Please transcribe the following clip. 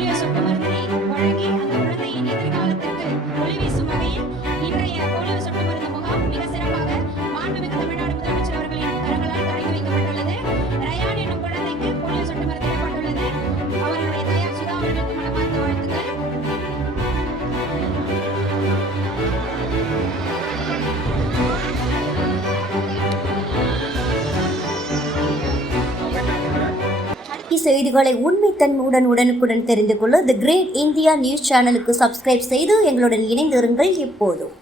Polio சொட்டு மருந்தினை வழங்கி அந்த குழந்தையின் எதிர்காலத்திற்கு ஒளி வீசும் வகையில் இன்றைய போலியோ சொட்டு மருந்து முகாம் மிக சிறப்பாக மாண்புமிகு தமிழ்நாடு முதலமைச்சர் அவர்களின் கரங்களால் தொடங்கி வைக்கப்பட்டுள்ளது. ரயான் என்னும் குழந்தைக்கு போலியோ சொட்டு மருந்து இடப்பட்டுள்ளது. அவர்களுடைய தாயார் சுதா அவர்களுக்கு மனமார்ந்த வாழ்த்துக்கள். செய்திகளை உண்மைத்தன்மையுடன் உடனுக்குடன் தெரிந்து கொள்ள தி கிரேட் இந்தியா நியூஸ் சேனலுக்கு சப்ஸ்கிரைப் செய்து எங்களுடன் இணைந்திருங்கள் எப்போதும்.